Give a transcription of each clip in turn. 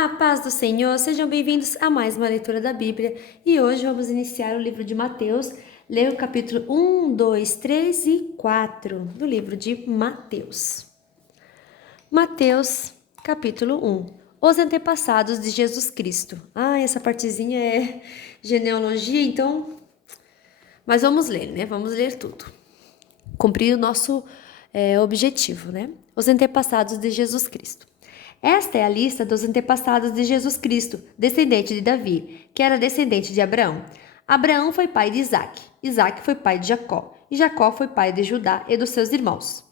A paz do Senhor, sejam bem-vindos a mais uma leitura da Bíblia e hoje vamos iniciar o livro de Mateus, ler o capítulo 1, 2, 3 e 4 do livro de Mateus. Mateus, capítulo 1. Os antepassados de Jesus Cristo. Essa partezinha é genealogia, então... Mas vamos ler, né? Vamos ler tudo. Cumprir o nosso objetivo, né? Os antepassados de Jesus Cristo. Esta é a lista dos antepassados de Jesus Cristo, descendente de Davi, que era descendente de Abraão. Abraão foi pai de Isaque, Isaque foi pai de Jacó, e Jacó foi pai de Judá e dos seus irmãos.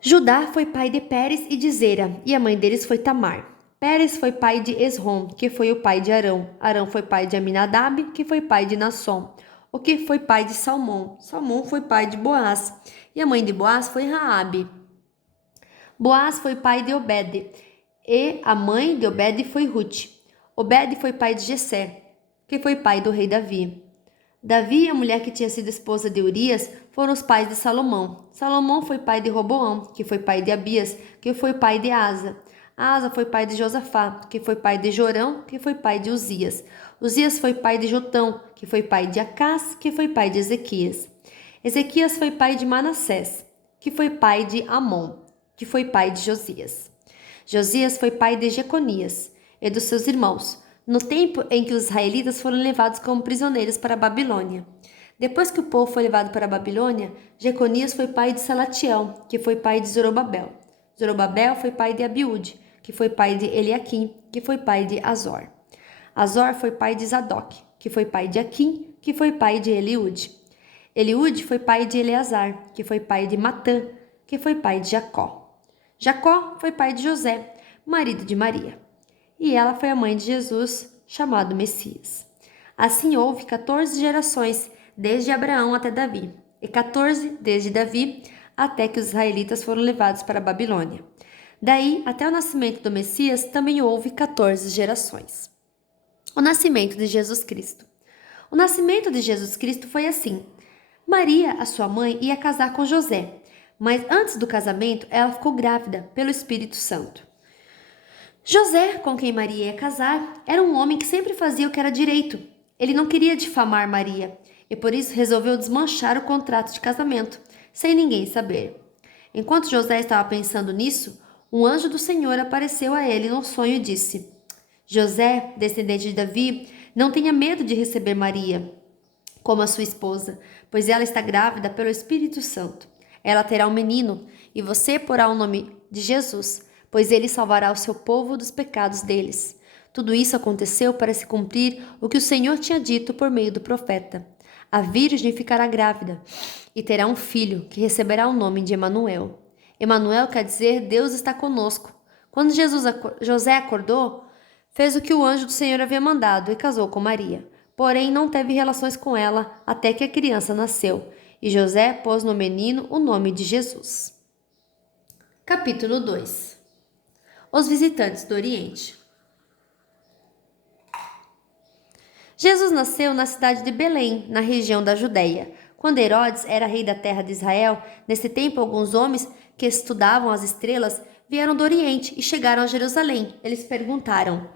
Judá foi pai de Pérez e de Zera, e a mãe deles foi Tamar. Pérez foi pai de Esrom, que foi o pai de Arão. Arão foi pai de Aminadab, que foi pai de Nassom, o que foi pai de Salmão. Salmão foi pai de Boaz, e a mãe de Boaz foi Raabe. Boaz foi pai de Obed, e a mãe de Obed foi Ruth. Obed foi pai de Jessé, que foi pai do rei Davi. Davi e a mulher que tinha sido esposa de Urias foram os pais de Salomão. Salomão foi pai de Roboão, que foi pai de Abias, que foi pai de Asa. Asa foi pai de Josafá, que foi pai de Jorão, que foi pai de Uzias. Uzias foi pai de Jotão, que foi pai de Acás, que foi pai de Ezequias. Ezequias foi pai de Manassés, que foi pai de Amon, que foi pai de Josias. Josias foi pai de Jeconias e dos seus irmãos, no tempo em que os israelitas foram levados como prisioneiros para a Babilônia. Depois que o povo foi levado para a Babilônia, Jeconias foi pai de Salatiel, que foi pai de Zorobabel. Zorobabel foi pai de Abiúde, que foi pai de Eliaquim, que foi pai de Azor. Azor foi pai de Zadok, que foi pai de Aquim, que foi pai de Eliúde. Eliúde foi pai de Eleazar, que foi pai de Matã, que foi pai de Jacó. Jacó foi pai de José, marido de Maria, e ela foi a mãe de Jesus, chamado Messias. Assim houve 14 gerações, desde Abraão até Davi, e 14 desde Davi até que os israelitas foram levados para a Babilônia. Daí até o nascimento do Messias também houve 14 gerações. O nascimento de Jesus Cristo. O nascimento de Jesus Cristo foi assim. Maria, a sua mãe, ia casar com José, mas antes do casamento ela ficou grávida pelo Espírito Santo. José, com quem Maria ia casar, era um homem que sempre fazia o que era direito. Ele não queria difamar Maria e por isso resolveu desmanchar o contrato de casamento, sem ninguém saber. Enquanto José estava pensando nisso, um anjo do Senhor apareceu a ele num sonho e disse: José, descendente de Davi, não tenha medo de receber Maria como a sua esposa, pois ela está grávida pelo Espírito Santo. Ela terá um menino, e você porá o nome de Jesus, pois ele salvará o seu povo dos pecados deles. Tudo isso aconteceu para se cumprir o que o Senhor tinha dito por meio do profeta. A virgem ficará grávida e terá um filho, que receberá o nome de Emanuel. Emanuel quer dizer Deus está conosco. Quando José acordou, fez o que o anjo do Senhor havia mandado e casou com Maria. Porém, não teve relações com ela até que a criança nasceu, e José pôs no menino o nome de Jesus. Capítulo 2. Os visitantes do Oriente. Jesus nasceu na cidade de Belém, na região da Judéia. Quando Herodes era rei da terra de Israel, nesse tempo alguns homens que estudavam as estrelas vieram do Oriente e chegaram a Jerusalém. Eles perguntaram: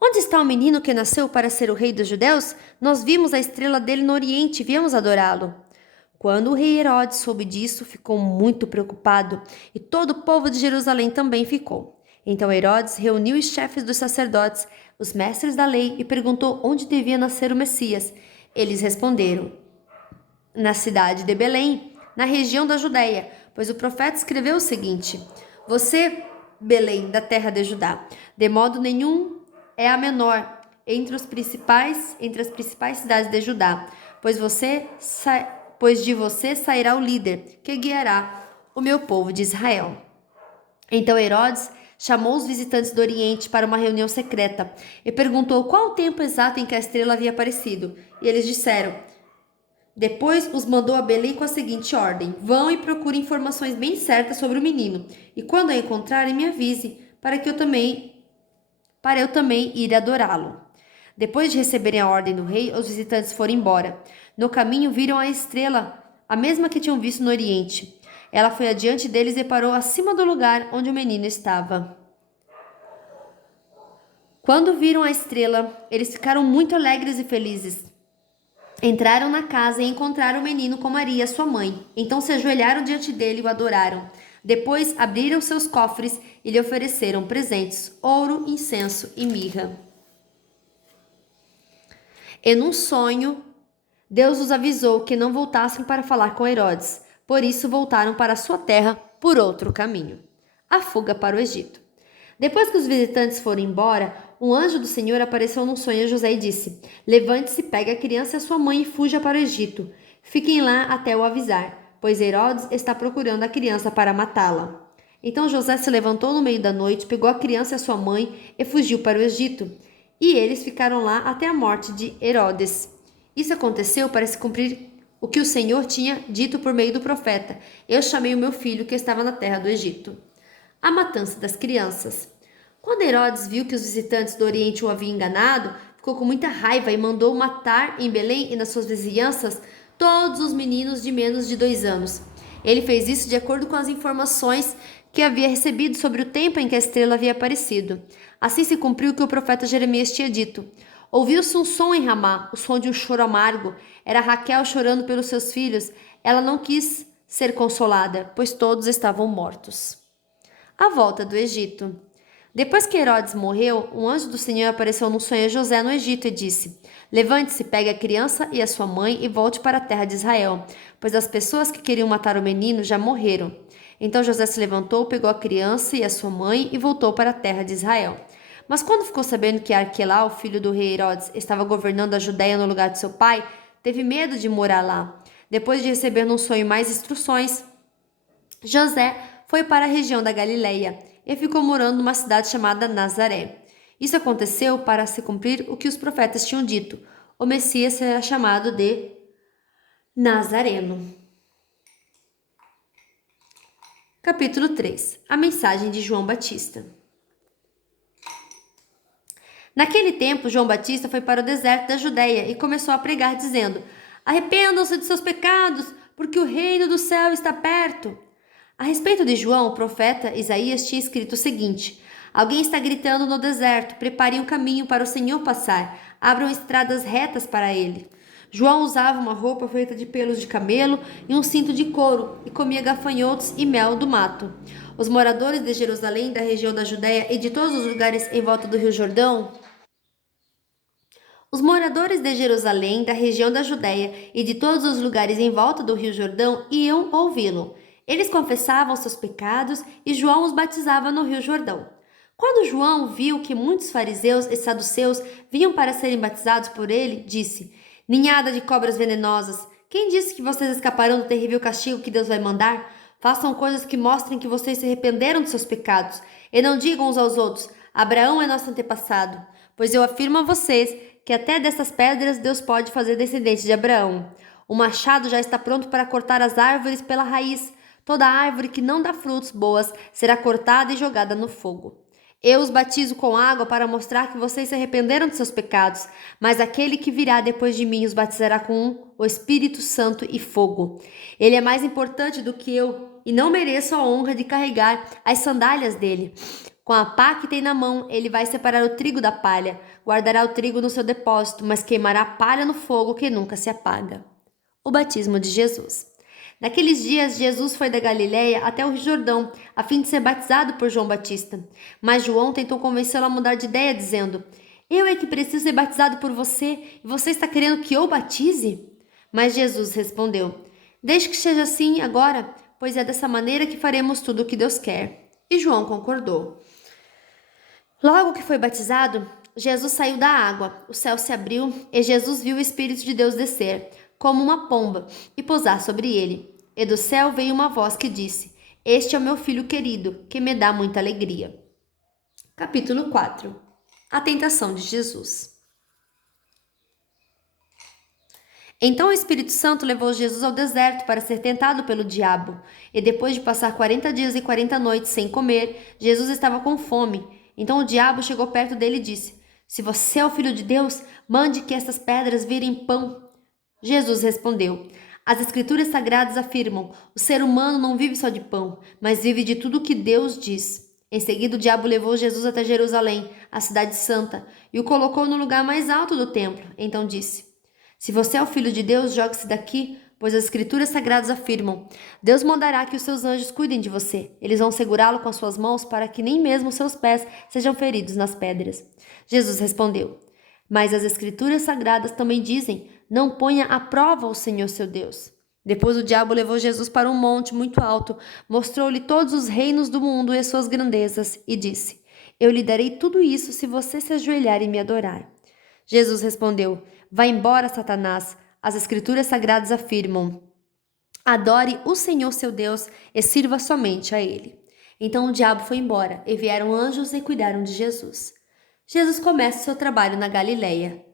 Onde está o menino que nasceu para ser o rei dos judeus? Nós vimos a estrela dele no Oriente e viemos adorá-lo. Quando o rei Herodes soube disso, ficou muito preocupado, e todo o povo de Jerusalém também ficou. Então Herodes reuniu os chefes dos sacerdotes, os mestres da lei, e perguntou onde devia nascer o Messias. Eles responderam: na cidade de Belém, na região da Judéia, pois o profeta escreveu o seguinte: Você, Belém, da terra de Judá, de modo nenhum é a menor entre as principais cidades de Judá, pois de você sairá o líder que guiará o meu povo de Israel. Então Herodes chamou os visitantes do Oriente para uma reunião secreta e perguntou qual o tempo exato em que a estrela havia aparecido. E eles disseram. Depois os mandou a Belém com a seguinte ordem: Vão e procurem informações bem certas sobre o menino, e quando a encontrarem me avise, para eu também ir adorá-lo. Depois de receberem a ordem do rei, os visitantes foram embora. No caminho viram a estrela, a mesma que tinham visto no Oriente. Ela foi adiante deles e parou acima do lugar onde o menino estava. Quando viram a estrela, eles ficaram muito alegres e felizes. Entraram na casa e encontraram o menino com Maria, sua mãe. Então se ajoelharam diante dele e o adoraram. Depois abriram seus cofres e lhe ofereceram presentes: ouro, incenso e mirra. E num sonho, Deus os avisou que não voltassem para falar com Herodes. Por isso voltaram para sua terra por outro caminho. A fuga para o Egito. Depois que os visitantes foram embora, um anjo do Senhor apareceu num sonho a José e disse: levante-se, pegue a criança e a sua mãe e fuja para o Egito. Fiquem lá até o avisar, pois Herodes está procurando a criança para matá-la. Então José se levantou no meio da noite, pegou a criança e a sua mãe e fugiu para o Egito. E eles ficaram lá até a morte de Herodes. Isso aconteceu para se cumprir o que o Senhor tinha dito por meio do profeta: eu chamei o meu filho que estava na terra do Egito. A matança das crianças. Quando Herodes viu que os visitantes do Oriente o haviam enganado, ficou com muita raiva e mandou matar em Belém e nas suas vizinhanças todos os meninos de menos de 2 anos. Ele fez isso de acordo com as informações que havia recebido sobre o tempo em que a estrela havia aparecido. Assim se cumpriu o que o profeta Jeremias tinha dito. Ouviu-se um som em Ramá, o som de um choro amargo. Era Raquel chorando pelos seus filhos. Ela não quis ser consolada, pois todos estavam mortos. A volta do Egito. Depois que Herodes morreu, um anjo do Senhor apareceu num sonho a José no Egito e disse: levante-se, pegue a criança e a sua mãe e volte para a terra de Israel, pois as pessoas que queriam matar o menino já morreram. Então José se levantou, pegou a criança e a sua mãe e voltou para a terra de Israel. Mas quando ficou sabendo que Arquelau, filho do rei Herodes, estava governando a Judéia no lugar de seu pai, teve medo de morar lá. Depois de receber num sonho mais instruções, José foi para a região da Galileia e ficou morando numa cidade chamada Nazaré. Isso aconteceu para se cumprir o que os profetas tinham dito: o Messias será chamado de Nazareno. Capítulo 3. A mensagem de João Batista. Naquele tempo, João Batista foi para o deserto da Judéia e começou a pregar, dizendo: arrependam-se de seus pecados, porque o reino do céu está perto. A respeito de João, o profeta Isaías tinha escrito o seguinte: alguém está gritando no deserto, preparem um caminho para o Senhor passar, abram estradas retas para ele. João usava uma roupa feita de pelos de camelo e um cinto de couro e comia gafanhotos e mel do mato. Os moradores de Jerusalém, da região da Judéia e de todos os lugares em volta do Rio Jordão, iam ouvi-lo. Eles confessavam seus pecados e João os batizava no Rio Jordão. Quando João viu que muitos fariseus e saduceus vinham para serem batizados por ele, disse: ninhada de cobras venenosas, quem disse que vocês escaparão do terrível castigo que Deus vai mandar? Façam coisas que mostrem que vocês se arrependeram de seus pecados, e não digam uns aos outros: Abraão é nosso antepassado. Pois eu afirmo a vocês que até dessas pedras Deus pode fazer descendentes de Abraão. O machado já está pronto para cortar as árvores pela raiz. Toda árvore que não dá frutos boas será cortada e jogada no fogo. Eu os batizo com água para mostrar que vocês se arrependeram de seus pecados, mas aquele que virá depois de mim os batizará com o Espírito Santo e fogo. Ele é mais importante do que eu e não mereço a honra de carregar as sandálias dele. Com a pá que tem na mão, ele vai separar o trigo da palha, guardará o trigo no seu depósito, mas queimará a palha no fogo que nunca se apaga. O batismo de Jesus. Naqueles dias, Jesus foi da Galileia até o Rio Jordão, a fim de ser batizado por João Batista. Mas João tentou convencê-lo a mudar de ideia, dizendo: eu é que preciso ser batizado por você, e você está querendo que eu batize? Mas Jesus respondeu: deixe que seja assim agora, pois é dessa maneira que faremos tudo o que Deus quer. E João concordou. Logo que foi batizado, Jesus saiu da água, o céu se abriu e Jesus viu o Espírito de Deus descer, como uma pomba, e pousar sobre ele. E do céu veio uma voz que disse: este é o meu filho querido, que me dá muita alegria. Capítulo 4. A tentação de Jesus. Então o Espírito Santo levou Jesus ao deserto para ser tentado pelo diabo. E depois de passar 40 dias e 40 noites sem comer, Jesus estava com fome. Então o diabo chegou perto dele e disse: se você é o filho de Deus, mande que essas pedras virem pão. Jesus respondeu: as escrituras sagradas afirmam: o ser humano não vive só de pão, mas vive de tudo o que Deus diz. Em seguida, o diabo levou Jesus até Jerusalém, a cidade santa, e o colocou no lugar mais alto do templo. Então disse: Se você é o filho de Deus, jogue-se daqui, pois as escrituras sagradas afirmam: Deus mandará que os seus anjos cuidem de você. Eles vão segurá-lo com as suas mãos para que nem mesmo seus pés sejam feridos nas pedras. Jesus respondeu: Mas as escrituras sagradas também dizem: Não ponha à prova o Senhor seu Deus. Depois o diabo levou Jesus para um monte muito alto, mostrou-lhe todos os reinos do mundo e as suas grandezas, e disse: Eu lhe darei tudo isso se você se ajoelhar e me adorar. Jesus respondeu: Vá embora, Satanás. As escrituras sagradas afirmam: Adore o Senhor seu Deus e sirva somente a Ele. Então o diabo foi embora, e vieram anjos e cuidaram de Jesus. Jesus começa seu trabalho na Galileia.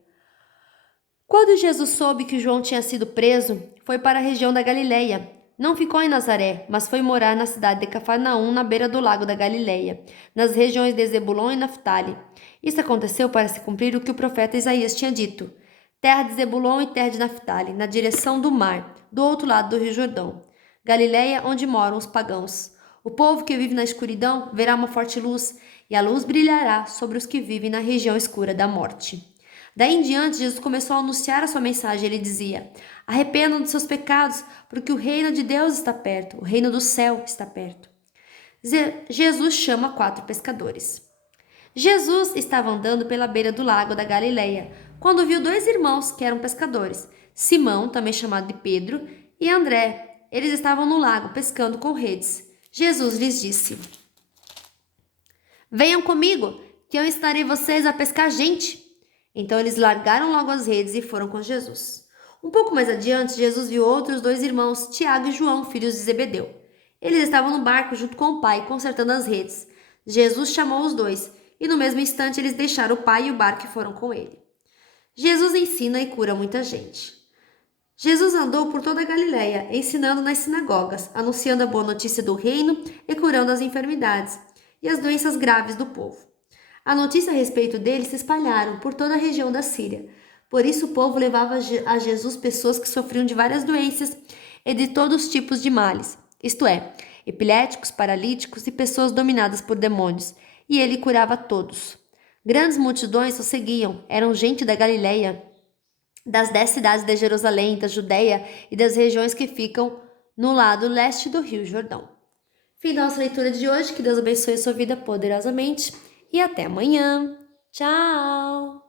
Quando Jesus soube que João tinha sido preso, foi para a região da Galileia. Não ficou em Nazaré, mas foi morar na cidade de Cafarnaum, na beira do lago da Galileia, nas regiões de Zebulon e Naftali. Isso aconteceu para se cumprir o que o profeta Isaías tinha dito: terra de Zebulon e terra de Naftali, na direção do mar, do outro lado do Rio Jordão. Galileia, onde moram os pagãos. O povo que vive na escuridão verá uma forte luz, e a luz brilhará sobre os que vivem na região escura da morte. Daí em diante, Jesus começou a anunciar a sua mensagem. Ele dizia: Arrependam de seus pecados, porque o reino de Deus está perto, o reino do céu está perto. Jesus chama 4 pescadores. Jesus estava andando pela beira do lago da Galileia, quando viu 2 irmãos que eram pescadores, Simão, também chamado de Pedro, e André. Eles estavam no lago pescando com redes. Jesus lhes disse: Venham comigo, que eu ensinarei vocês a pescar gente. Então eles largaram logo as redes e foram com Jesus. Um pouco mais adiante, Jesus viu outros 2 irmãos, Tiago e João, filhos de Zebedeu. Eles estavam no barco junto com o pai, consertando as redes. Jesus chamou os 2, e no mesmo instante eles deixaram o pai e o barco e foram com ele. Jesus ensina e cura muita gente. Jesus andou por toda a Galileia, ensinando nas sinagogas, anunciando a boa notícia do reino e curando as enfermidades e as doenças graves do povo. A notícia a respeito dele se espalharam por toda a região da Síria. Por isso o povo levava a Jesus pessoas que sofriam de várias doenças e de todos os tipos de males, isto é, epiléticos, paralíticos e pessoas dominadas por demônios, e ele curava todos. Grandes multidões o seguiam, eram gente da Galileia, das 10 cidades de Jerusalém, da Judeia e das regiões que ficam no lado leste do Rio Jordão. Fim da nossa leitura de hoje, que Deus abençoe a sua vida poderosamente. E até amanhã. Tchau!